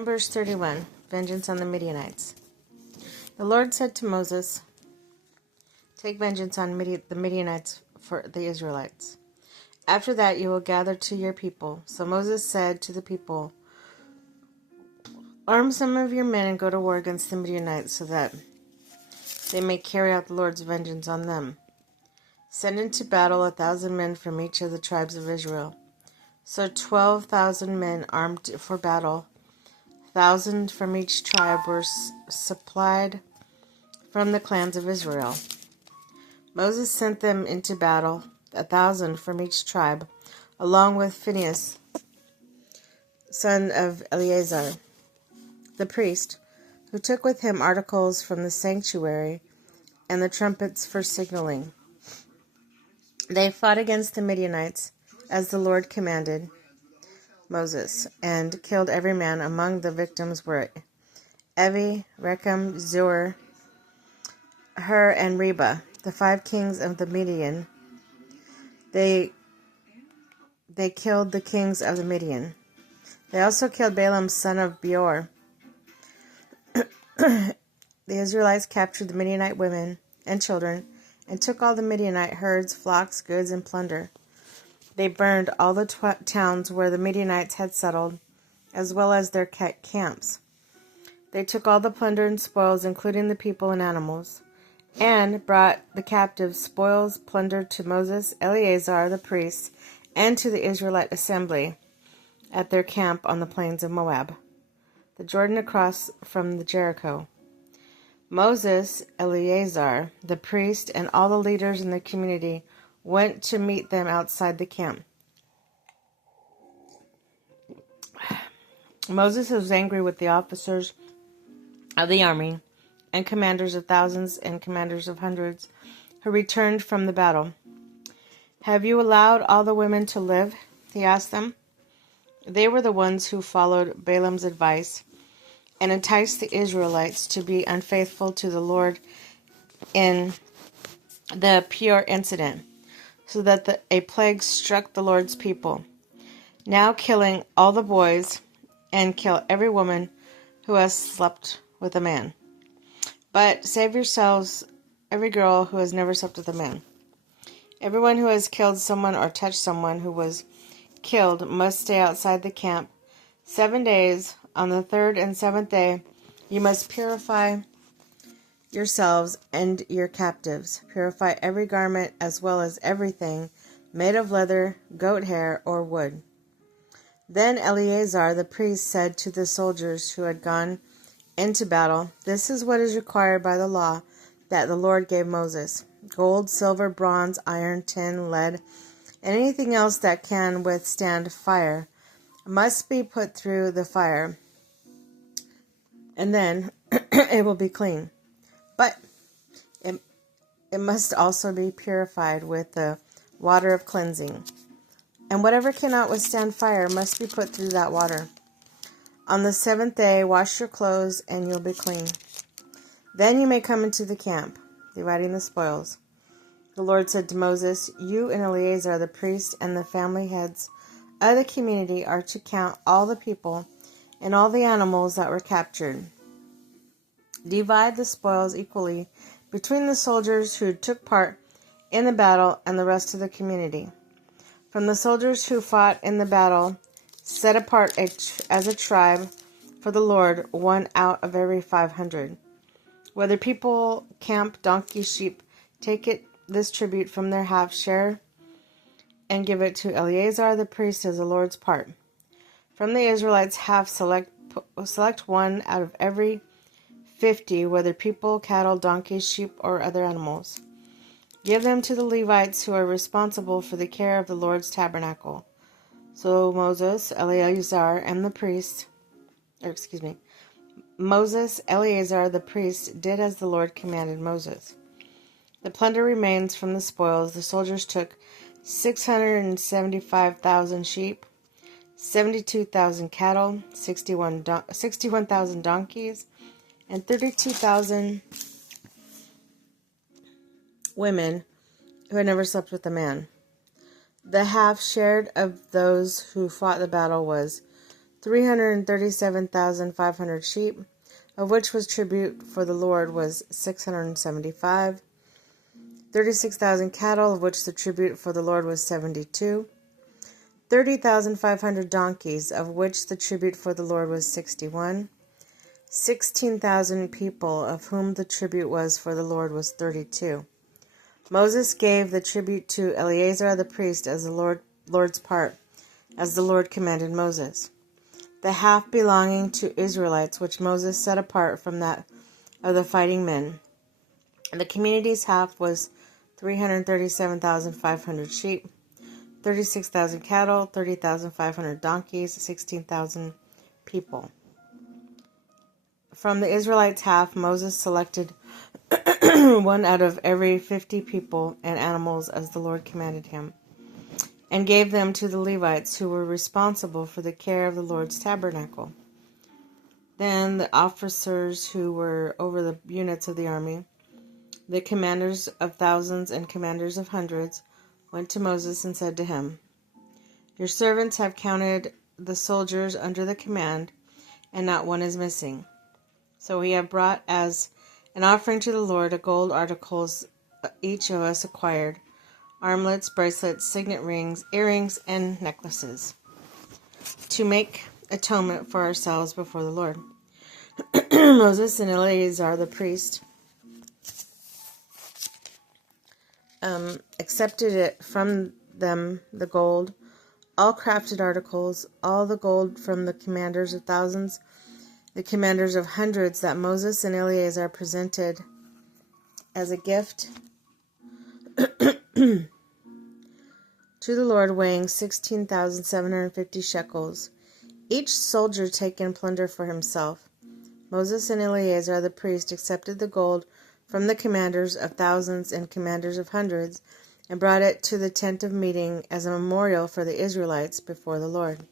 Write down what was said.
Verse 31, Vengeance on the Midianites. The Lord said to Moses, "Take vengeance on the Midianites for the Israelites. After that you will gather to your people." So Moses said to the people, "Arm some of your men and go to war against the Midianites so that they may carry out the Lord's vengeance on them. Send into battle 1,000 men from each of the tribes of Israel." So 12,000 men armed for battle, 1,000 from each tribe, were supplied from the clans of Israel. Moses sent them into battle, 1,000 from each tribe, along with Phinehas, son of Eleazar, the priest, who took with him articles from the sanctuary and the trumpets for signaling. They fought against the Midianites, as the Lord commanded Moses, and killed every man. Among the victims were Evi, Rechem, Zur, Hur, and Reba, the 5 kings of the Midian. They killed the kings of the Midian. They also killed Balaam, son of Beor. The Israelites captured the Midianite women and children and took all the Midianite herds, flocks, goods, and plunder. They burned all the towns where the Midianites had settled, as well as their camps. They took all the plunder and spoils, including the people and animals, and brought the captive spoils plundered to Moses, Eleazar the priest, and to the Israelite assembly at their camp on the plains of Moab, the Jordan across from the Jericho. Moses, Eleazar the priest, and all the leaders in the community went to meet them outside the camp. Moses was angry with the officers of the army and commanders of thousands and commanders of hundreds who returned from the battle. "Have you allowed all the women to live?" he asked them. They were the ones who followed Balaam's advice and enticed the Israelites to be unfaithful to the Lord in the Peor incident, so that a plague struck the Lord's people, now killing all the boys and kill every woman who has slept with a man. But save yourselves, every girl who has never slept with a man. Everyone who has killed someone or touched someone who was killed must stay outside the camp 7 days. On the 3rd and 7th day, you must purify yourselves and your captives. Purify every garment as well as everything made of leather, goat hair, or wood. Then Eleazar the priest said to the soldiers who had gone into battle, "This is what is required by the law that the Lord gave Moses. Gold, silver, bronze, iron, tin, lead, and anything else that can withstand fire must be put through the fire, and then it will be clean. But it must also be purified with the water of cleansing. And whatever cannot withstand fire must be put through that water. On the 7th day, wash your clothes, and you'll be clean. Then you may come into the camp, dividing the spoils." The Lord said to Moses, "You and Eleazar the priest and the family heads of the community are to count all the people and all the animals that were captured. Divide the spoils equally between the soldiers who took part in the battle and the rest of the community. From the soldiers who fought in the battle, set apart as a tribe for the Lord 1 out of every 500. Whether people, camp, donkey, sheep, take this tribute from their half share and give it to Eleazar the priest as the Lord's part. From the Israelites, select 1 out of every 50, whether people, cattle, donkeys, sheep, or other animals. Give them to the Levites who are responsible for the care of the Lord's tabernacle." So Moses, Eleazar the priest did as the Lord commanded Moses. The plunder remains from the spoils. The soldiers took 675,000 sheep, 72,000 cattle, 61,000 donkeys, and 32,000 women who had never slept with a man. The half shared of those who fought the battle was 337,500 sheep, of which was tribute for the Lord was 675. 36,000 cattle, of which the tribute for the Lord was 72. 30,500 donkeys, of which the tribute for the Lord was 61. 16,000 people, of whom the tribute was for the Lord was 32. Moses gave the tribute to Eleazar the priest as the Lord's part, as the Lord commanded Moses. The half belonging to Israelites, which Moses set apart from that of the fighting men. The community's half was 337,500 sheep, 36,000 cattle, 30,500 donkeys, 16,000 people. From the Israelites' half, Moses selected one out of every 50 people and animals as the Lord commanded him, and gave them to the Levites, who were responsible for the care of the Lord's tabernacle. Then the officers who were over the units of the army, the commanders of thousands and commanders of hundreds, went to Moses and said to him, "Your servants have counted the soldiers under the command, and not one is missing. So we have brought as an offering to the Lord gold articles each of us acquired, armlets, bracelets, signet rings, earrings, and necklaces, to make atonement for ourselves before the Lord." Moses and Eleazar the priest accepted it from them, the gold, all crafted articles, all the gold from the commanders of thousands, the commanders of hundreds, that Moses and Eleazar presented as a gift to the Lord, weighing 16,750 shekels, each soldier taken plunder for himself. Moses and Eleazar the priest accepted the gold from the commanders of thousands and commanders of hundreds, and brought it to the tent of meeting as a memorial for the Israelites before the Lord.